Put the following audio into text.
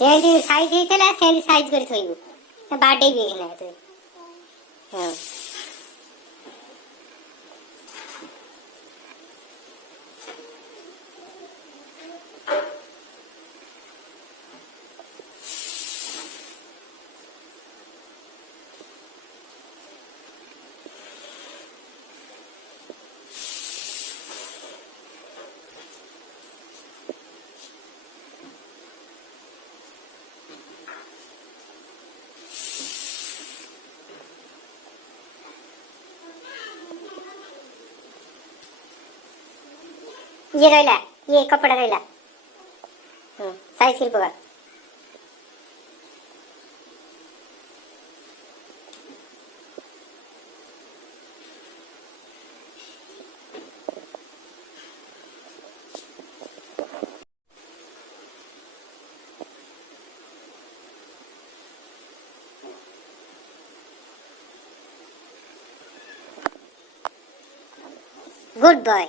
ଯେମିତି ସାଇଜ ହେଇଥିଲା ସେମିତି ସାଇଜ କରି ଥୋଇବୁ, ବାଡ଼େଇବି କି ନାହିଁ ତୁ। ହଁ ये रहिला, ये कपड़ा रहिला। साइज कर पका। Good boy.